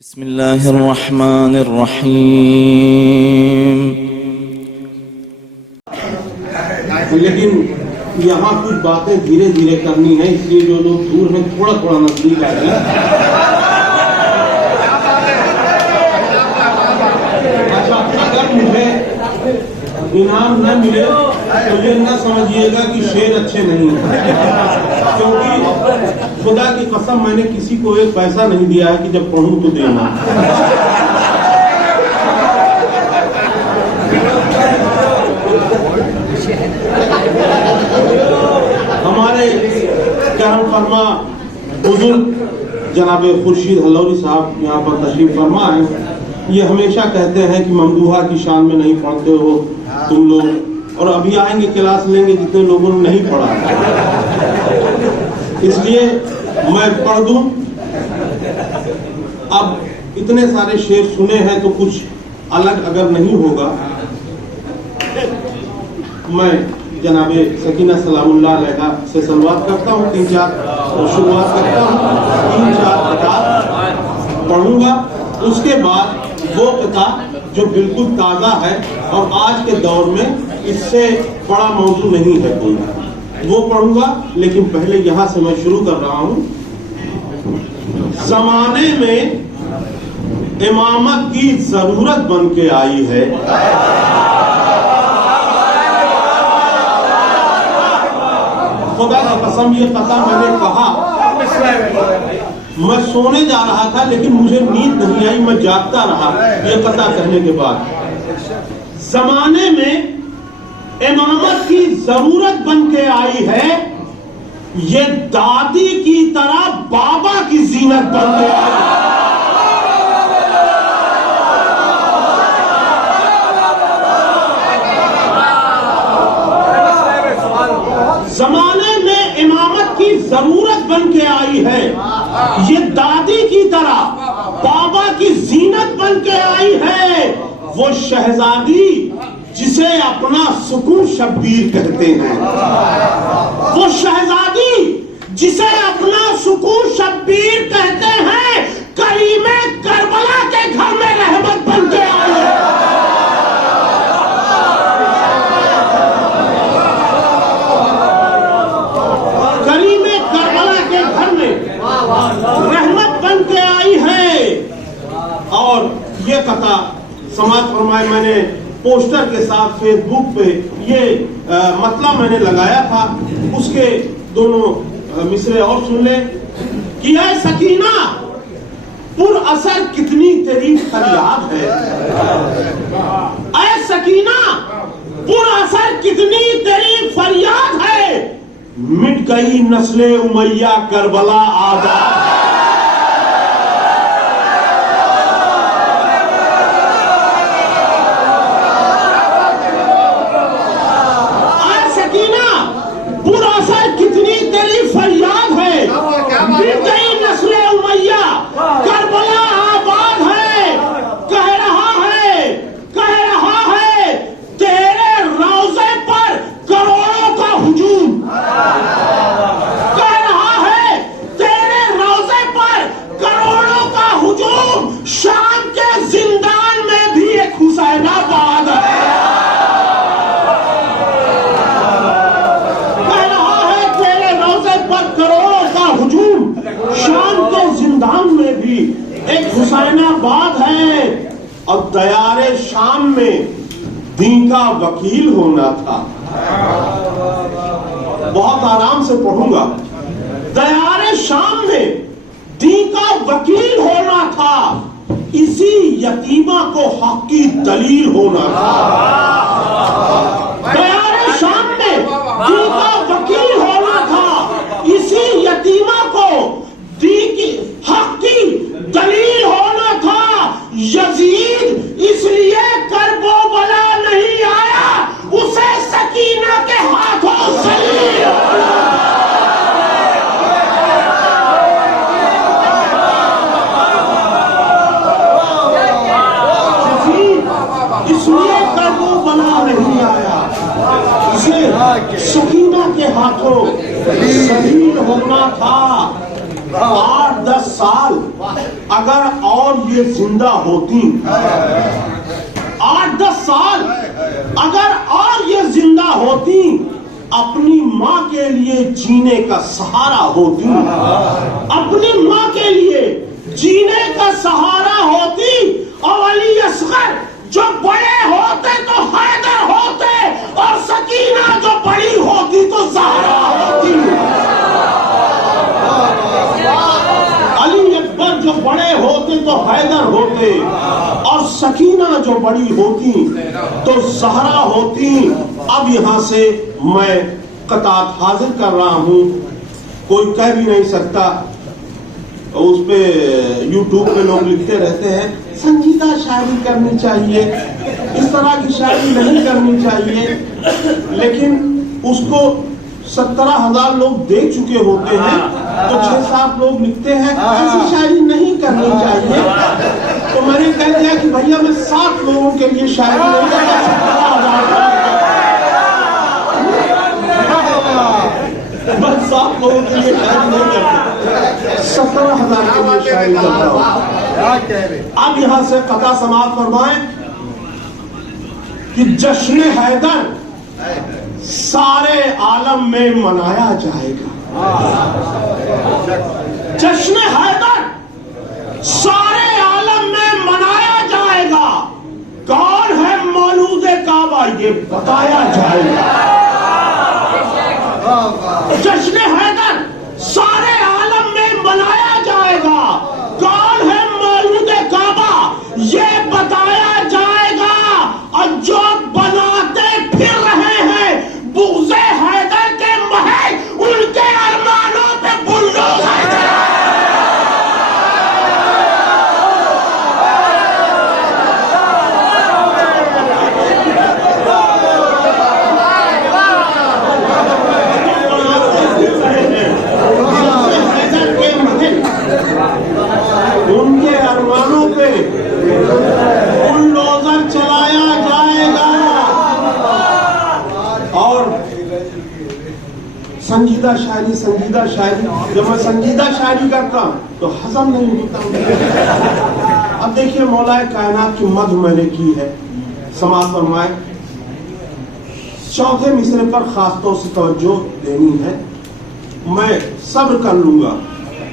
बिस्मिल्लाहिर्रहमानिर्रहीम। लेकिन यहाँ कुछ बातें धीरे धीरे करनी है, इसलिए जो लोग दूर हैं थोड़ा थोड़ा नजदीक आ जाए। अच्छा, अगर मुझे इनाम न मिले तो ये न समझिएगा कि शेर अच्छे नहीं हैं, क्योंकि खुदा की कसम मैंने किसी को एक पैसा नहीं दिया है कि जब पढ़ूं तो देना। हमारे करम फरमा बुजुर्ग जनाबे खुर्शीद हलौरी साहब यहाँ पर तशरीफ फरमा है। ये हमेशा कहते हैं कि ममदूहा की शान में नहीं पढ़ते हो तुम लोग, और अभी आएंगे क्लास लेंगे जितने लोगों ने नहीं पढ़ा, इसलिए मैं पढ़ दूं। अब इतने सारे शेर सुने हैं तो कुछ अलग अगर नहीं होगा, मैं जनाबे सकीना सलामुल्लाह अलैहा से सलवात करता हूँ, 3-4 शुरुआत करता हूँ, 3-4 किताब पढ़ूंगा। उसके बाद वो किताब जो बिल्कुल ताज़ा है और आज के दौर में इससे बड़ा मौजू नहीं है कोई, वो पढ़ूंगा। लेकिन पहले यहाँ से मैं शुरू कर रहा हूँ। जमाने में इमामत की जरूरत बन के आई है, खुदा की कसम ये कथा मैंने कहा, मैं सोने जा रहा था लेकिन मुझे नींद नहीं आई, मैं जागता रहा ये कथा कहने के बाद। जमाने में इमामत की जरूरत बन के आई है, ये दादी की तरह बाबा की जीनत बन के आई है। जमाने में इमामत की जरूरत बन के आई है, ये दादी की तरह बाबा की जीनत बन के आई है। वो शहजादी जिसे अपना सुकून शब्बीर कहते हैं, वो शहजादी जिसे अपना सुकून शब्बीर कहते हैं, करीमे करबला के घर में रहमत बन के आई है। करीमे करबला के घर में रहमत बन के आई है। और ये कथा समाज फरमाए, मैंने पोस्टर के साथ फेसबुक पे ये मतलब मैंने लगाया था, उसके दोनों मिसरे और सुन ले कि है सकीना पुर असर कितनी तेरी फरियाद है, ऐ सकीना पुर असर कितनी तेरी फरियाद है, मिट गई नस्ले उमैया करबला आबाद। फरियाद है, मिट गई नस्ले उमैया करबला आबाद है। कह रहा है तेरे रोजे पर करोड़ों का हुजूम, कह रहा है तेरे रोजे पर करोड़ों का हुजूम, शाम के जिंदान में भी एक हुसैनाबाद है। शाम के जिंदान में भी एक हुसैनाबाद है। और दयारे शाम में दीन का वकील होना था। बहुत आराम से पढ़ूंगा। दयारे शाम में दीन का वकील होना था, इसी यतीमा को हक की दलील होना था। दयारे शाम में दीन का वकील होना था, इसी यतीमा को हक की दलील होना था। यजीद इसलिए करबला नहीं आया, उसे सकीना के हाथों सलील। यजीद इसलिए करबला नहीं आया, उसे सकीना के हाथों सलील होना था। 8-10 साल अगर और ये जिंदा होती 8-10 साल, अगर और ये जिंदा होती, अपनी माँ के लिए जीने का सहारा होती, अपनी माँ के लिए जीने का सहारा होती। और अली असगर जो बड़े होते तो हैदर होते, और सकीना जो बड़ी होती तो ज़हरा होती। अली अकबर जो बड़े होते तो हैदर होते, और सकीना जो बड़ी होती तो ज़हरा होती। अब यहां से मैं कतात हाजिर कर रहा हूं, कोई कह भी नहीं सकता। उस पे यूट्यूब पे लोग लिखते रहते हैं संजीदा शायरी करनी चाहिए, इस तरह की शायरी नहीं करनी चाहिए, लेकिन उसको 17,000 लोग देख चुके होते हैं, तो 6-7 लोग लिखते हैं ऐसी शायरी नहीं करनी चाहिए। तो मैंने कह दिया कि भैया मैं 7 लोगों के लिए शायरी नहीं करता, 17,000 मैं 7 लोगों के लिए शायरी नहीं करता, 17,000 के लिए शायरी करता हूँ। अब यहां से कथा समाप्त फरमाएं कि जश्न हैदर सारे आलम में मनाया जाएगा। जश्न हैदर सारे आलम में मनाया जाएगा। कौन है मौलूद काबा ये बताया जाएगा। जश्न हैदर सारे आलम में मनाया जाएगा। कौन है मौलूद काबा ये बताया जाएगा। और जो बनाते फिर रहे हैं बुग़्ज़े हैदर के महल, उनके अरमानों पे बुलडोज़ हैदर। उनके अरमानों पे बुलडोजर चलाया जाएगा। और संजीदा शायरी जब मैं संजीदा शायरी करता हूं तो हजम नहीं होता। अब देखिए मौलाए कायनात की मद मैंने की है, समाज फरमाए। चौथे मिसरे पर खासतौर से तवज्जो देनी है, मैं सब्र कर लूंगा,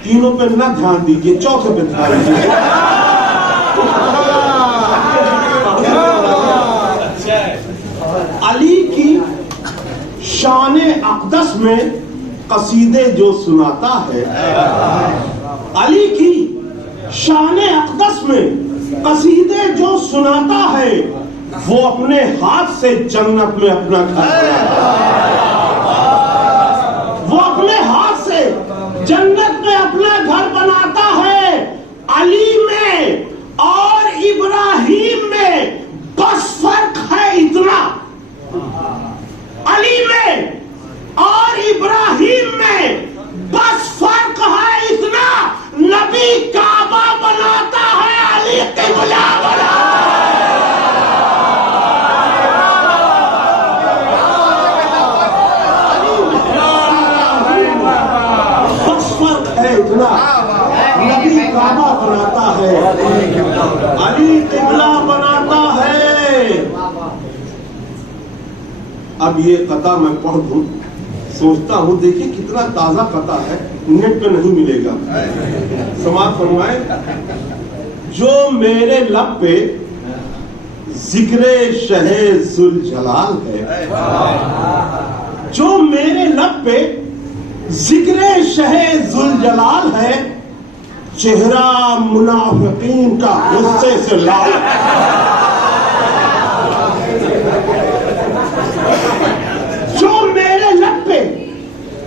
तीनों पे न ध्यान दीजिए, चौथे पे ध्यान दीजिए। अली की शान अक़दस में कसीदे जो सुनाता है, अली की शान अक़दस में कसीदे जो सुनाता है, वो अपने हाथ से जन्नत में अपना घर बनाता है। वो अपने हाथ से जन्नत में अपना घर बनाता है। अली में और इब्राहिम में बस फर्क है इतना। अली में और इब्राहिम में बस फर्क है इतना, नबी काबा बनाता है, अली क़िबला बनाता है। इतना नबी काबा बनाता है, अली क़िबला बनाता है। अब ये कथा मैं पढ़ दूं, सोचता हूं देखिए कितना ताजा कथा है, नेट पे नहीं मिलेगा। समाज फरमाए, जो मेरे लब पे जिक्रे शहे जुल जलाल है, जो मेरे लब पे जिक्रे शहे जुल जलाल है, चेहरा मुनाफिकीन का गुस्से से लाल। जो मेरे लब पे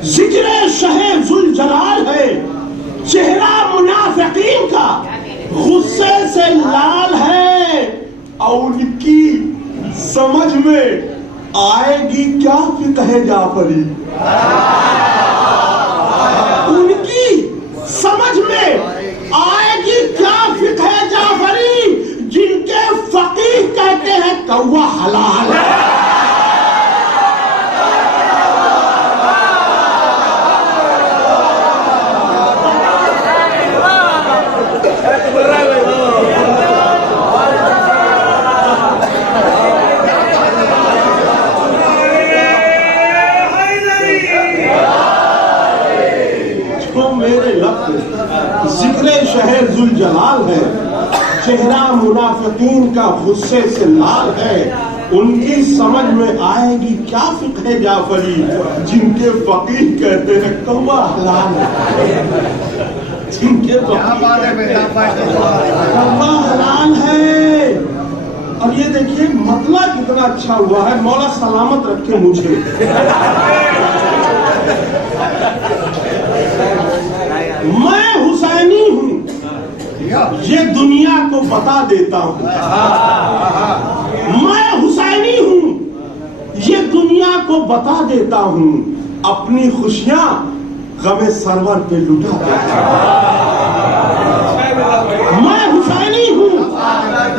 जिक्रे शहे जुल जलाल है, चेहरा मुनाफिकीन का गुस्से से लाल है। और उनकी समझ में आएगी क्या फिक़्ह जाफरी, उनकी समझ में आएगी क्या फिक़्ह जाफरी, जिनके फकीह कहते हैं कौवा हलाल है। जुल जलाल है, चेहरा मुनाफिकीन का गुस्से से लाल है, उनकी समझ में आएगी क्या फिक्र जाफरी, जिनके फकीर कहते हैं कौवा हलाल है, जिनके कौवा हलाल है। और ये देखिए मतला कितना अच्छा हुआ है, मौला सलामत रखे मुझे। मैं हुसैनी हूँ, ये दुनिया को बता देता हूँ। मैं हुसैनी हूँ, ये दुनिया को बता देता हूँ, अपनी खुशियाँ गमे सरवर पे लुटा देता हूँ। मैं हुसैनी हूँ,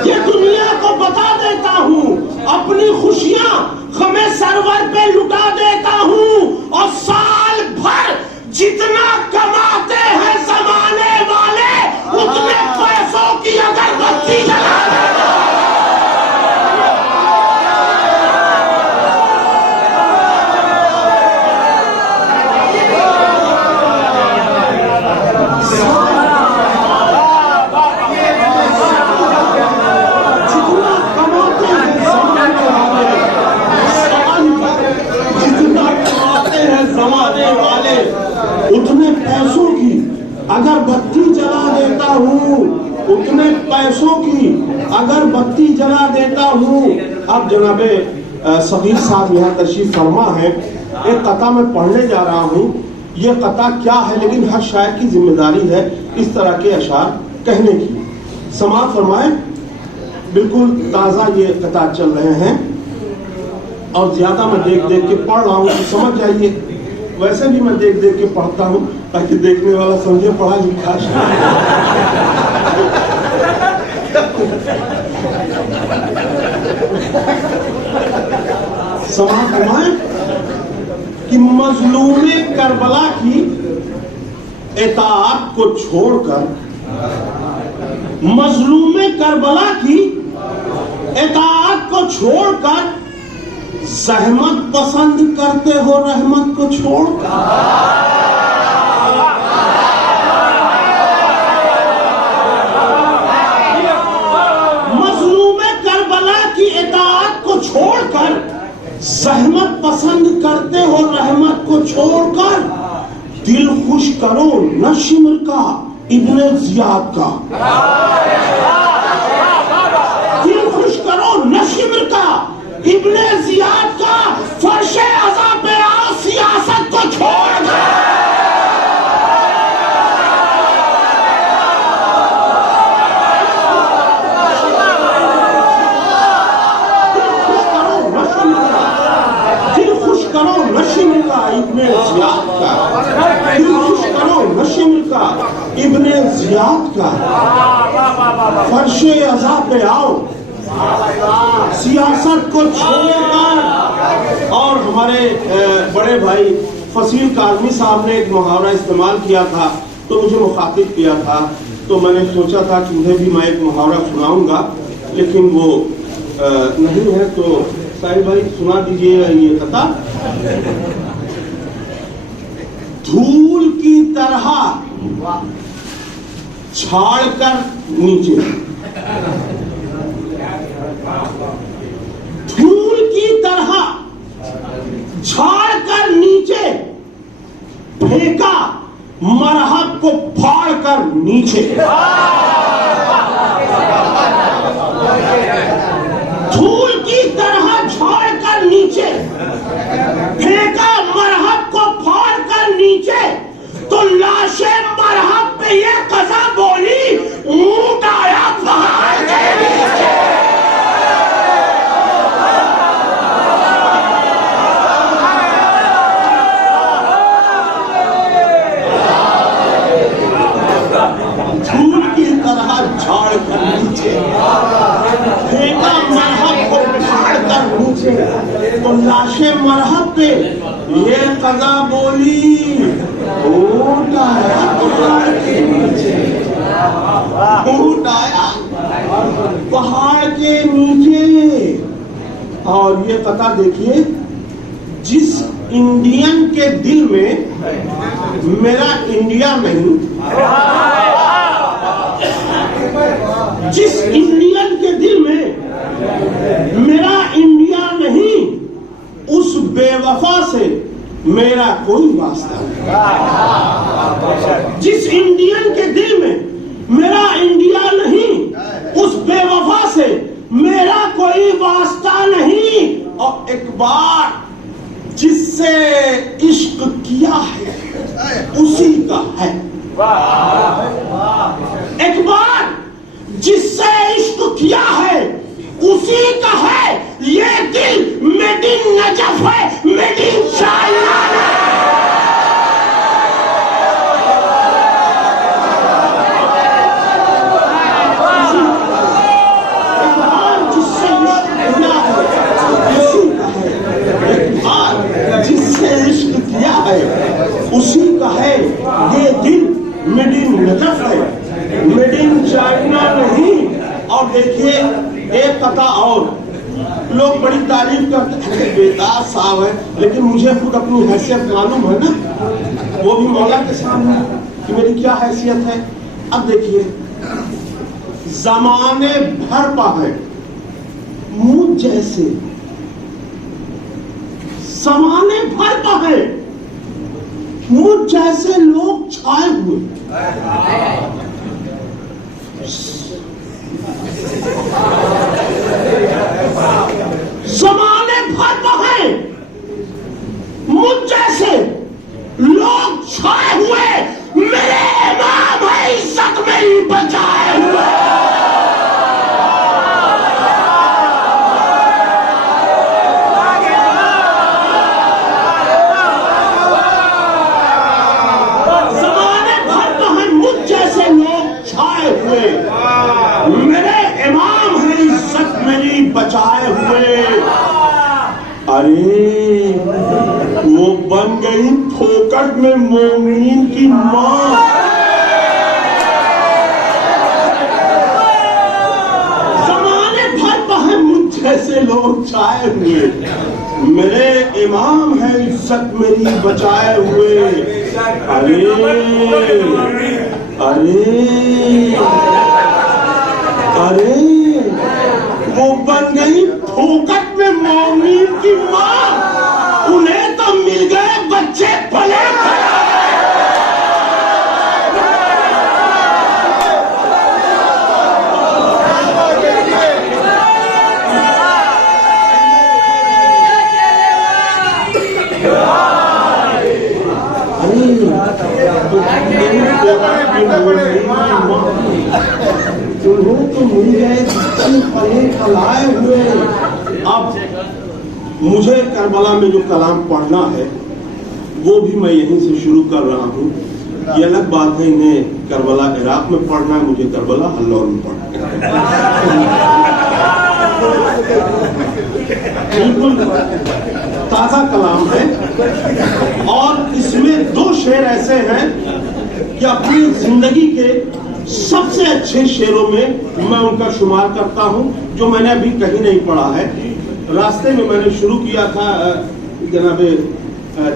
ये दुनिया को बता देता हूँ, अपनी खुशियाँ गमे सरवर पे लुटा देता हूँ। और साल भर जितना कमाते हैं जमाने वाले, उतने पैसों की अगरबत्ती जला देता हूं। उतने पैसों की अगरबत्ती जला देता हूँ, उतने पैसों की अगरबत्ती जला देता हूँ। अब जनाबे सगीर साहब यहाँ तशरीफ फरमा है, एक कथा मैं पढ़ने जा रहा हूँ। ये कथा क्या है, लेकिन हर शायर की जिम्मेदारी है इस तरह के अशार कहने की। समाअत फरमाए, बिल्कुल ताज़ा ये कथा चल रहे हैं और ज्यादा मैं देख देख के पढ़ रहा हूँ तो समझ जाइए। वैसे भी मैं देख देख के पढ़ता हूँ ताकि देखने वाला समझे पढ़ा लिखा। समाअत फरमाए कि मजलूमे करबला की इताअत को छोड़कर, मजलूमे करबला की इताअत को छोड़कर सहमत पसंद करते हो रहमत को छोड़कर। मजलूमे करबला की इताअत को छोड़कर सहमत पसंद करते हो रहमत को छोड़कर, दिल खुश करो न शिमर का इब्ने जियाद का, दिल खुश करो न शिमर का इब्ने जियाद का, फर्शे अज़ा पे आओ सियासत को छोड़ दो। दिल खुश करो नशीम का इब्ने जियाद का, दिल खुश करो नशीम का इब्ने जियाद का, फर्शे अज़ा पे आओ सियासत को छोड़कर। और हमारे बड़े भाई फसील काज़मी साहब ने एक मुहावरा इस्तेमाल किया था, तो मुझे मुखातिब किया था, तो मैंने सोचा था कि उन्हें भी मैं एक मुहावरा सुनाऊंगा, लेकिन वो नहीं है, तो साहिब भाई सुना दीजिए ये कथा। धूल की तरह छाड़ कर नीचे, धूल की तरह झाड़ कर नीचे फेंका, मरहब को फाड़ कर नीचे। धूल की तरह झाड़ कर नीचे फेंका, मरहब को फाड़ कर नीचे, तो लाशे मरहब पे ये कज़ा बोली, ऊंट आया पहाड़ के नीचे। धूल की तरह झाड़ कर नीचे फेंका, मरहब को फाड़ कर नीचे, तो लाशे मरहब पे ये कज़ा बोली, ऊंट आया पहाड़ के नीचे, ऊंट आया पहाड़ के नीचे। और ये कथा देखिए, जिस इंडियन के दिल में मेरा इंडिया नहीं, जिस इंडियन के दिल में मेरा इंडिया नहीं, उस बेवफा से मेरा कोई वास्ता नहीं। जिस इंडियन के दिल में मेरा इंडिया नहीं, उस बेवफा से मेरा कोई वास्ता नहीं। और एक बार जिससे इश्क किया है उसी का है। एक बार जिससे इश्क किया है उसी का है। ये दिल मेड इन नजफ है, मेड इन चाइना। उसी का है ये दिल, मेड इन नजफ है, मेड इन चाइना नहीं। और देखिए एक कथा और, लोग बड़ी तारीफ करते हैं बेदार साहब है, लेकिन मुझे खुद अपनी हैसियत मालूम है ना, वो भी मौला के सामने कि मेरी क्या हैसियत है। अब देखिए जमाने भर पर है मुझ जैसे, जमाने भर पर है मुझ जैसे लोग छाए हुए। जमाने भर पर है मुझ जैसे लोग छाए हुए। मेरे इमाम है इज्जत मेरी बचाए हुए। बचाए हुए। अरे वो बन गई फोकट में मोमिन की मां। जमाने भर पर मुझ जैसे लोग छाए हुए। मेरे इमाम है इज्जत मेरी बचाए हुए। अरे अरे अरे वो बन गई फोकट में मोमिन की मां। उन्हें तो मिल गए बच्चे भले उन्हें तो मिल गए पले खलाए हुए। अब मुझे करबला में जो कलाम पढ़ना है वो भी मैं यहीं से शुरू कर रहा हूँ। ये अलग बात है इन्हें करबला इराक में पढ़ना है, मुझे करबला हल्लौर में पढ़ना है। बिल्कुल ताजा कलाम है और इसमें दो शेर ऐसे हैं कि अपनी जिंदगी के सबसे अच्छे शेरों में मैं उनका शुमार करता हूं, जो मैंने अभी कहीं नहीं पढ़ा है। रास्ते में मैंने शुरू किया था, जनाबे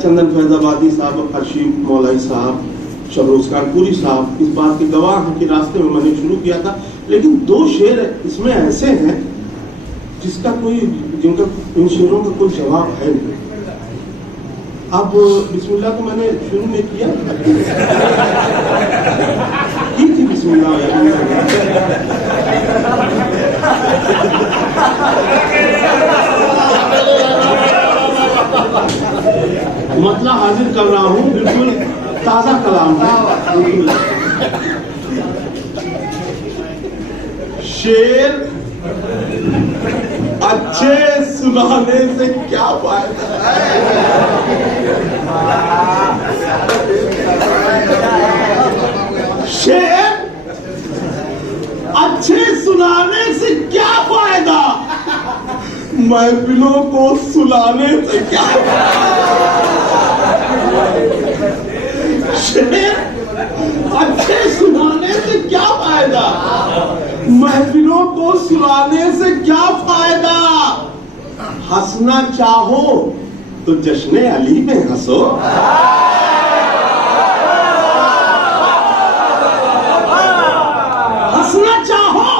चंदन फैजाबादी साहब, हर्षीम मौलाई साहब, शबरोज कानपुरी साहब इस बात के गवाह हैं कि रास्ते में मैंने शुरू किया था। लेकिन दो शेर इसमें ऐसे हैं जिनका इन शेरों का कोई जवाब है नहीं। अब बिस्मिल्लाह तो मैंने शुरू में किया की थी बिस्मिल्लाह। मतलब हाजिर कर रहा हूँ, बिल्कुल ताजा कलाम है। शेर अच्छे सुनाने से क्या फायदा है। शेर अच्छे सुनाने से क्या फायदा, महफिलों को सुलाने से क्या। शेर अच्छे सुनाने से क्या फायदा, महफिलों को सुलाने से क्या फायदा। हंसना चाहो तो जश्न अली में हंसो। हंसना चाहो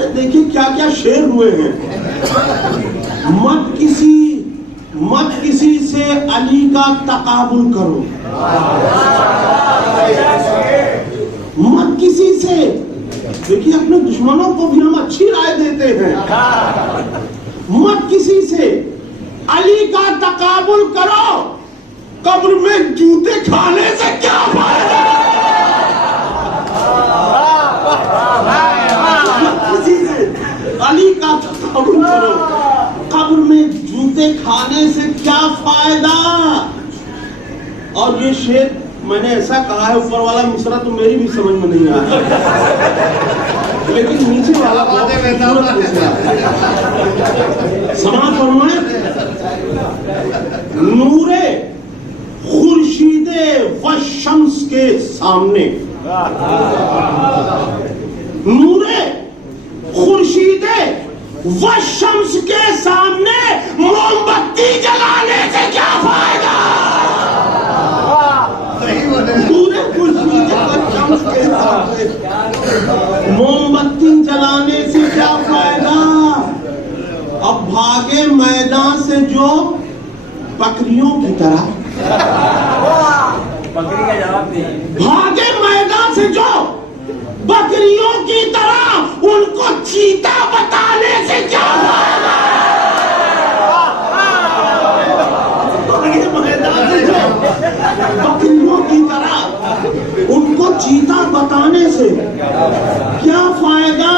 अरे देखिए क्या क्या शेर हुए हैं। मत किसी से अली का तकाबुल करो, मत किसी से। देखिए अपने दुश्मनों को भी हम अच्छी राय देते हैं। मत किसी से अली का तकाबुल करो, कब्र में जूते खाने से क्या फायदा। किसी से अली का तकाबुल करो, कब्र में जूते खाने से क्या फायदा। और ये शेर मैंने ऐसा कहा है, ऊपर वाला मिसरा तो मेरी भी समझ में नहीं आया, लेकिन नीचे वाला समाज फरमाए, नूरे खुर्शीदे व शम्स के सामने, नूरे खुर्शीदे व शम्स के सामने मोमबत्ती जलाने से क्या फायदा। नूरे खुर्शीदे व शम्स के सामने मोमबत्ती जलाने से क्या फायदा। अब भागे मैदान से जो बकरियों की तरह, भागे मैदान से जो बकरियों की तरह, उनको चीता बताने से क्या फायदा। भागे मैदान से जो बकरियों की तरह, उनको चीता बताने से क्या फायदा।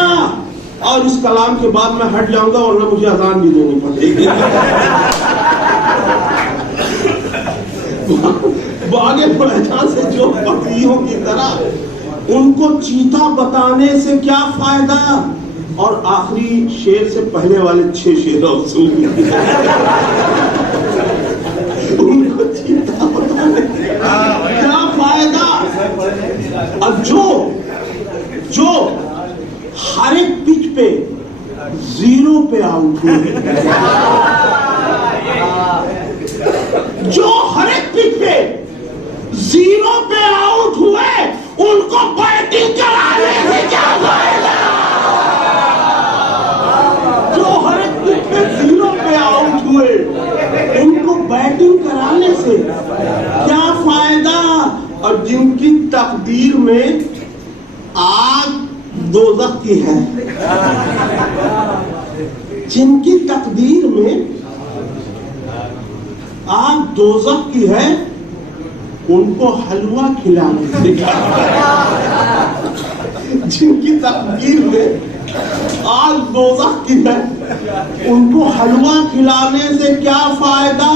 और इस कलाम के बाद मैं हट जाऊंगा वरना मुझे अजान भी देनी पड़ेगी। भागे मैदान से जो बकरियों की तरह, उनको चीता बताने से क्या फायदा। और आखिरी शेर से पहले वाले 6 शेर सुन लीजिए। उनको चीता बताने से क्या फायदा। अब जो हर एक पिच पे 0 पे आउट हुए, जो हर एक पिच पे 0 पे आउट हुए, उनको बैटिंग कराने से क्या फायदा। जो हर एक पिच पे 0 पे आउट हुए, उनको बैटिंग कराने से क्या फायदा। और जिनकी तकदीर में आग दोज़ख की है, जिनकी तकदीर में आग दोज़ख की है, उनको हलवा खिलाने से क्या। जिनकी तकदीर में आग दोज़ख की है, उनको हलवा खिलाने से क्या फायदा।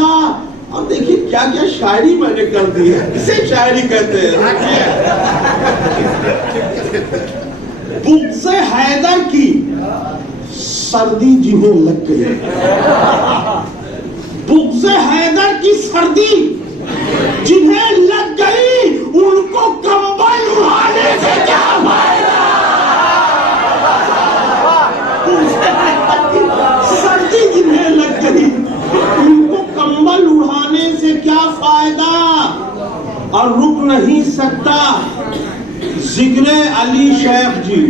और देखिए क्या क्या शायरी मैंने कर दी है, इसे शायरी कहते हैं। बुग़्ज़-ए हैदर की सर्दी जिन्हें लग गई, बुग़्ज़-ए हैदर की सर्दी जिन्हें लग गई, उनको कंबल उड़ाने से क्या फायदा। सर्दी जिन्हें लग गई, उनको कंबल उड़ाने से क्या फायदा। और रुक नहीं सकता जिक्र अली शेख जी,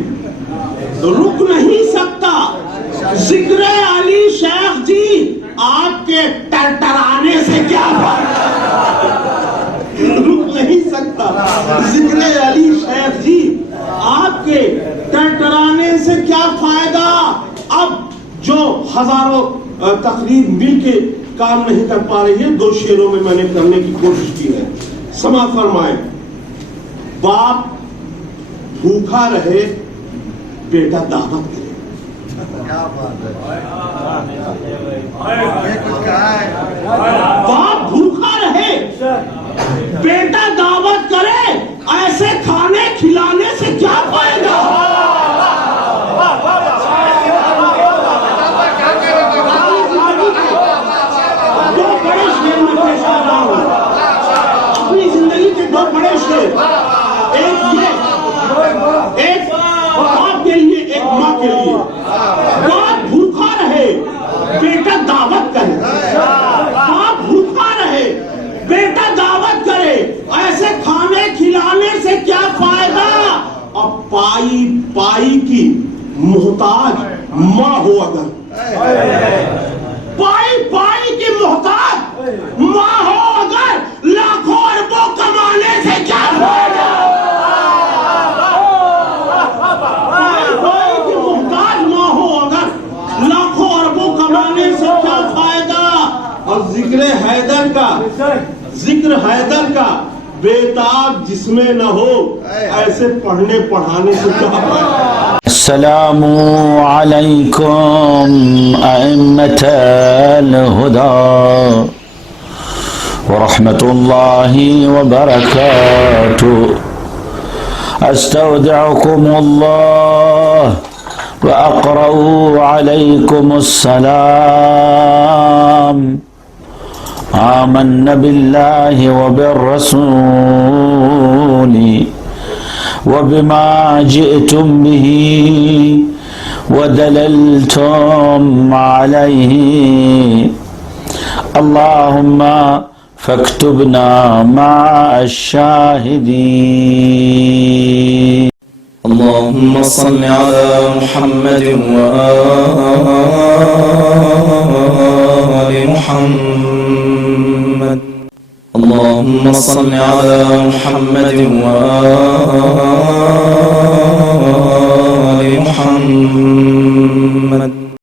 रुक नहीं सकता जिक्र अली शेख जी, आपके टरटराने से क्या फायदा। रुक नहीं सकता जिक्र अली शेख जी, आपके टरटराने से क्या फायदा। अब जो हजारों तकरीर मिल के काम नहीं कर पा रही है, 2 शेरों में मैंने करने की कोशिश की है। समा फरमाए, बाप भूखा रहे, बेटा दावत करे। बाप भूखा रहे, बेटा दावत करे, ऐसे खाने खिलाने से क्या फायदा। दो बड़े शेर में पेश कर रहा हूं, अपनी जिंदगी के 2 बड़े शेर, एक बाप के लिए, एक माँ के लिए। बाप भूखा रहे, बेटा दावत करे। बाप भूखा रहे, बेटा दावत करे, ऐसे खाने खिलाने से क्या फायदा। और पाई की मोहताज माँ हो अगर, पाई पाई की मोहताज माँ हो अगर, लाखों अरबों कमाने से क्या फायदा। पाई पाई की मोहताज माँ हो अगर, लाखों अरबों कमाने से क्या फायदा। और जिक्र हैदर का बेताब जिसमें न हो, ऐसे पढ़ने पढ़ाने से क्या फायदा। अस्सलामु अलैकुम अइम्मतल हुदा व रहमतुल्लाहि व बरकातुहू। अस्तौदिउकुमुल्लाह व अक़रउ अलैकुमुस्सलाम। आमन्ना बिल्लाहि व बिर्रसूली व बिमा जिअतुम बिही व दललतुम अलैहि। अल्लाहुम्मा फक्तुबना मअश-शाहिदीन। अल्लाहुम्मा सल्लि अला मुहम्मद व आलि मुहम्मद। अल्लाहुम्मा सल्लि अला मुहम्मद व आलि मुहम्मद।